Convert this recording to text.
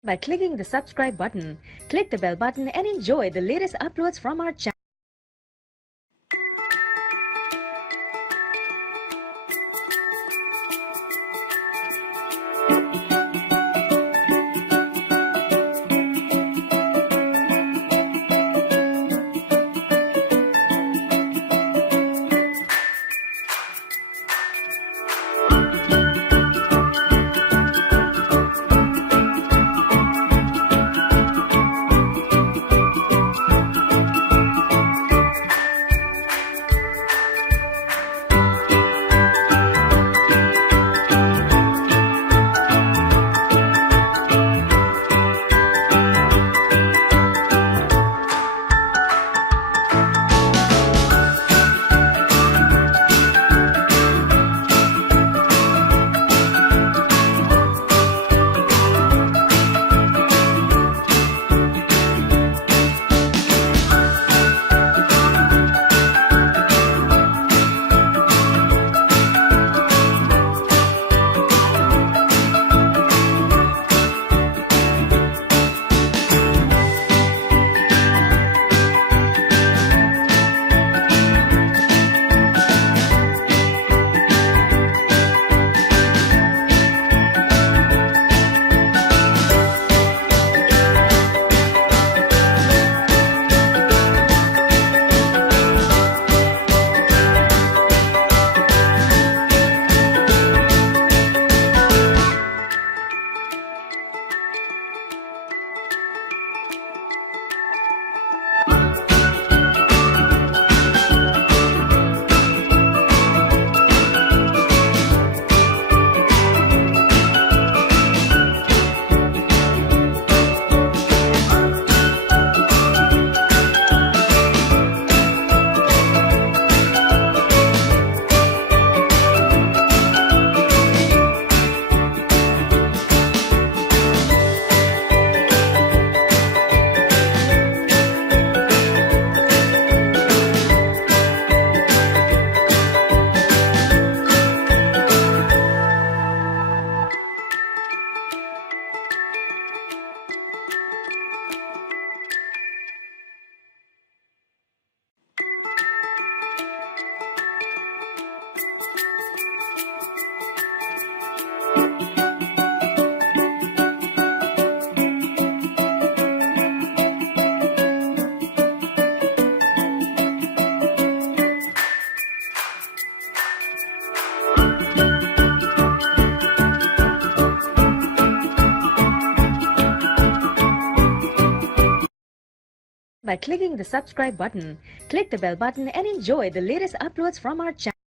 By clicking the subscribe button, click the bell button and enjoy the latest uploads from our channel. By clicking the subscribe button, click the bell button and enjoy the latest uploads from our channel.